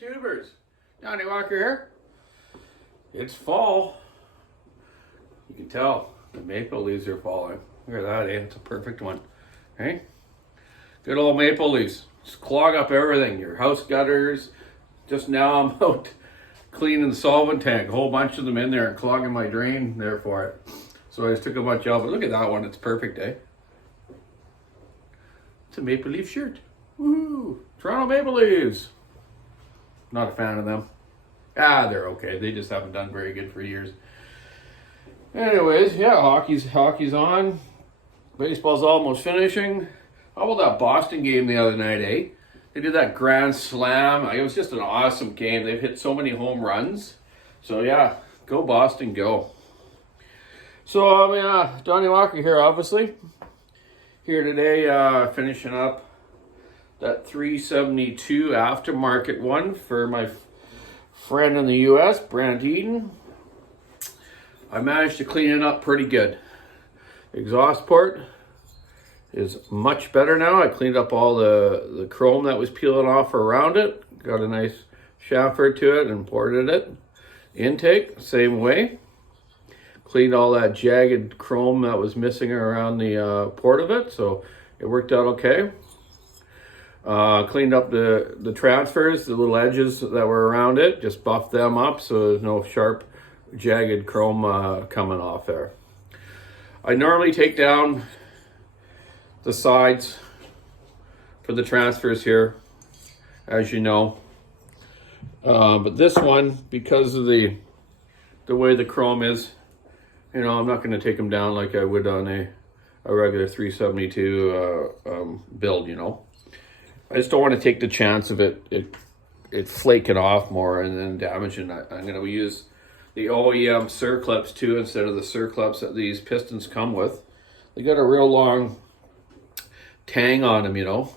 YouTubers, Donny Walker here. It's fall. You can tell the maple leaves are falling. Look at that, eh? It's a perfect one. Hey? Good old maple leaves. Just clog up everything. Your house gutters. Just now I'm out cleaning the solvent tank. A whole bunch of them in there and clogging my drain there for it. So I just took a bunch out. But look at that one. It's perfect, eh? It's a maple leaf shirt. Woohoo! Toronto Maple Leafs. Not a fan of them. They're okay. They just haven't done very good for years. Anyways, yeah, hockey's on. Baseball's almost finishing. How about that Boston game the other night, eh? They did that grand slam. It was just an awesome game. They've hit so many home runs. So yeah, go Boston, go. So Donny Walker here, obviously. Here today, finishing up that 372 aftermarket one for my friend in the US, Brant Eden. I managed to clean it up pretty good. Exhaust port is much better now. I cleaned up all the chrome that was peeling off around it. Got a nice chamfer to it and ported it. Intake, same way. Cleaned all that jagged chrome that was missing around the port of it, so it worked out okay. Cleaned up the transfers, the little edges that were around it, just buffed them up so there's no sharp, jagged chrome coming off there. I normally take down the sides for the transfers here, as you know. But this one, because of the way the chrome is, you know, I'm not going to take them down like I would on a regular 372 build, you know. I just don't want to take the chance of it flaking off more and then damaging it. I'm going to use the OEM circlips too instead of the circlips that these pistons come with. They got a real long tang on them, you know,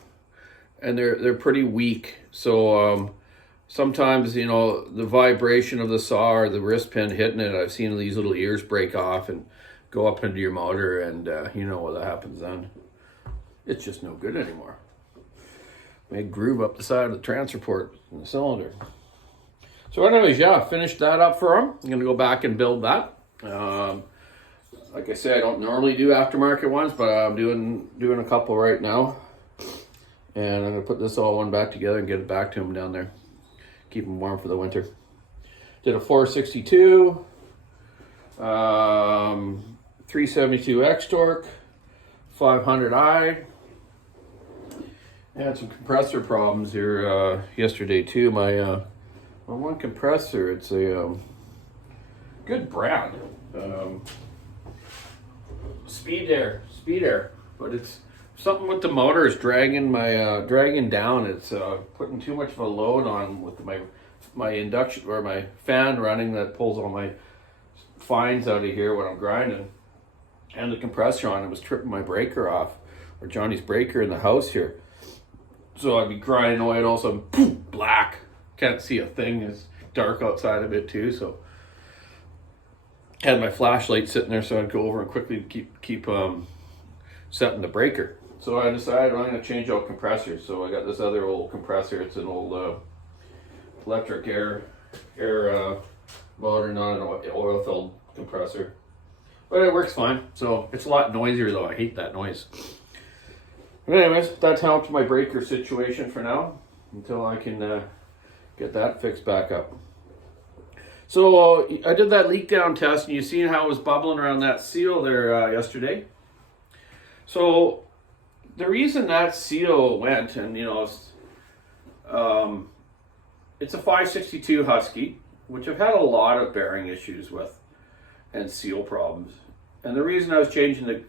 and they're pretty weak. So sometimes, you know, the vibration of the saw or the wrist pin hitting it, I've seen these little ears break off and go up into your motor, and you know what happens then. It's just no good anymore. May groove up the side of the transfer port in the cylinder. So anyways, yeah, finished that up for him. I'm gonna go back and build that. Like I said, I don't normally do aftermarket ones, but I'm doing a couple right now. And I'm gonna put this all one back together and get it back to him down there. Keep him warm for the winter. Did a 462, 372 X torque, 500i. I had some compressor problems here yesterday too. My one compressor, it's a good brand, Speed Air, but it's something with the motor is dragging down. It's putting too much of a load on with my induction or my fan running that pulls all my fines out of here when I'm grinding, and the compressor on it was tripping my breaker off, or Johnny's breaker in the house here. So I'd be grinding away and all of a sudden, poof, black. Can't see a thing. It's dark outside of it too. So had my flashlight sitting there so I'd go over and quickly keep setting the breaker. So I decided I'm going to change out compressors. So I got this other old compressor. It's an old electric air motor, not an oil-filled compressor. But it works fine. So it's a lot noisier though. I hate that noise. But anyways, that's helped my breaker situation for now until I can get that fixed back up. So I did that leak down test, and you seen how it was bubbling around that seal there yesterday. So the reason that seal went, and you know, it's a 562 Husky, which I've had a lot of bearing issues with and seal problems. And the reason I was changing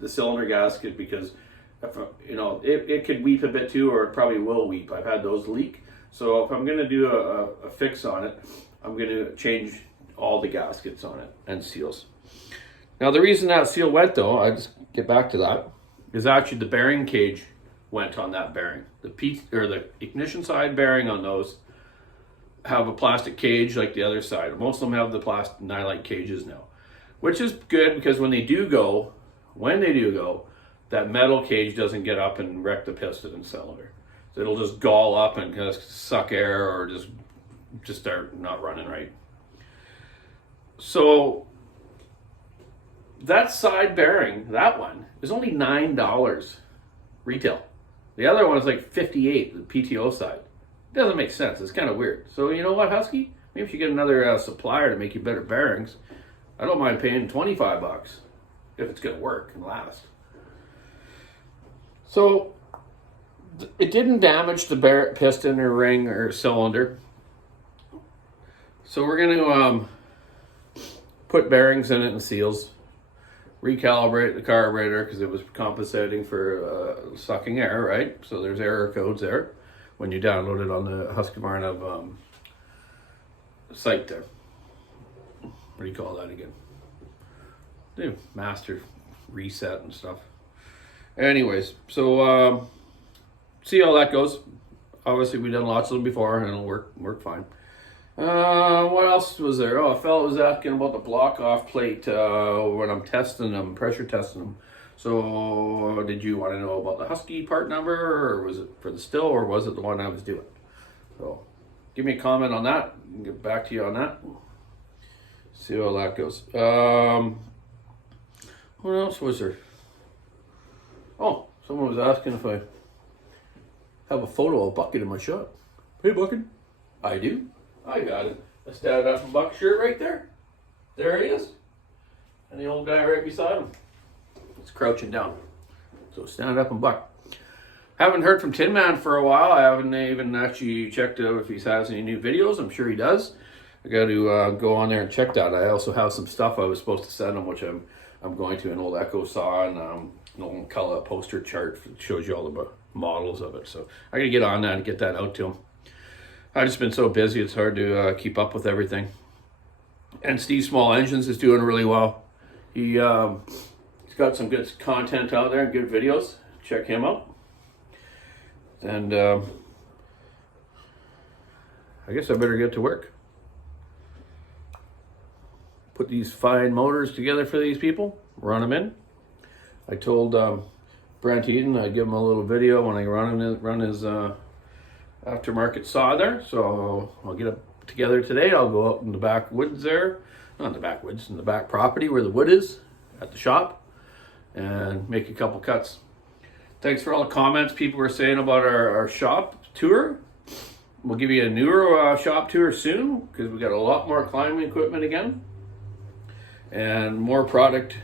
the cylinder gasket because it could weep a bit too, or it probably will weep. I've had those leak. So if I'm going to do a fix on it, I'm going to change all the gaskets on it and seals. Now the reason that seal went though, I just get back to that, is actually the bearing cage went on that bearing. The ignition side bearing on those have a plastic cage like the other side. Most of them have the plastic nylite cages now, which is good because when they do go, that metal cage doesn't get up and wreck the piston and cylinder. So it'll just gall up and just suck air or just start not running right. So that side bearing, that one, is only $9 retail. The other one is like $58, the PTO side. It doesn't make sense. It's kind of weird. So you know what, Husky? Maybe if you get another supplier to make you better bearings, I don't mind paying $25 if it's going to work and last. So it didn't damage the piston or ring or cylinder. So we're going to put bearings in it and seals, recalibrate the carburetor because it was compensating for sucking air, right? So there's error codes there when you download it on the Husqvarna site there. What do you call that again? The master reset and stuff. Anyways, so see how that goes. Obviously, we've done lots of them before, and it'll work fine. What else was there? Oh, a fellow was asking about the block-off plate when I'm testing them, pressure testing them. So, did you want to know about the Husky part number, or was it for the still, or was it the one I was doing? So, give me a comment on that. I'll get back to you on that. See how that goes. What else was there? Oh, someone was asking if I have a photo of Bucket in my shop. Hey, Bucket. I do. I got it. A Stand Up and Buck shirt right there. There he is. And the old guy right beside him. It's crouching down. So Stand Up and Buck. Haven't heard from Tin Man for a while. I haven't even actually checked out if he has any new videos. I'm sure he does. I got to go on there and check that. I also have some stuff I was supposed to send him, which I'm going to, an old Echo saw and an old color poster chart that shows you all the models of it. So I got to get on that and get that out to him. I've just been so busy, it's hard to keep up with everything. And Steve Small Engines is doing really well. He's got some good content out there and good videos. Check him out. And I guess I better get to work. Put these fine motors together for these people, run them in. I told Brent Eden I'd give him a little video when I run his aftermarket saw there. So I'll get it together today. I'll go out in the backwoods there, not in the backwoods, in the back property where the wood is at the shop, and make a couple cuts. Thanks for all the comments people were saying about our shop tour. We'll give you a newer shop tour soon because we got a lot more climbing equipment again and more product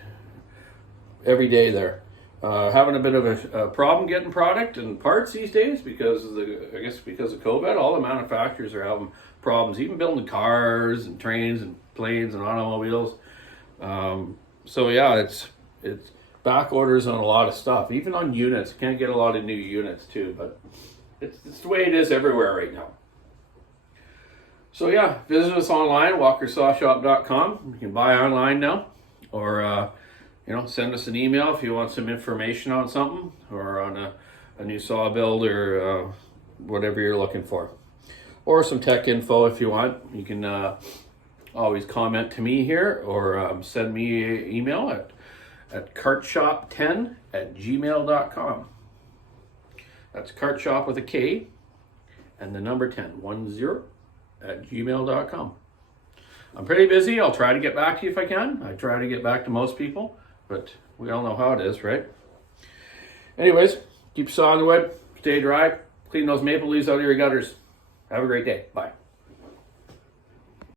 every day there. Having a bit of a problem getting product and parts these days because of because of COVID. All the manufacturers are having problems, even building cars and trains and planes and automobiles. So yeah, it's back orders on a lot of stuff, even on units. Can't get a lot of new units too, but it's the way it is everywhere right now. So yeah, visit us online, walkersawshop.com. You can buy online now, or send us an email if you want some information on something, or on a new saw build, or whatever you're looking for, or some tech info if you want. You can always comment to me here, or send me an email at cartshop10@gmail.com. That's cartshop with a K and the number 10@gmail.com. I'm pretty busy. I'll try to get back to you if I can. I try to get back to most people, but we all know how it is, right? Anyways, keep sawing the wood, stay dry, clean those maple leaves out of your gutters. Have a great day. Bye.